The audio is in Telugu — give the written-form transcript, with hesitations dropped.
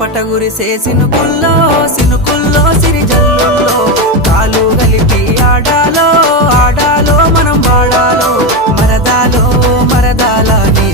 పట గురిసే సినుకుల్లో సినుకుల్లో సిరిజల్లుల్లో కాలు గలిపి ఆడాలో ఆడాలో మనం వాడాలో మరదాలో మరదాల నీ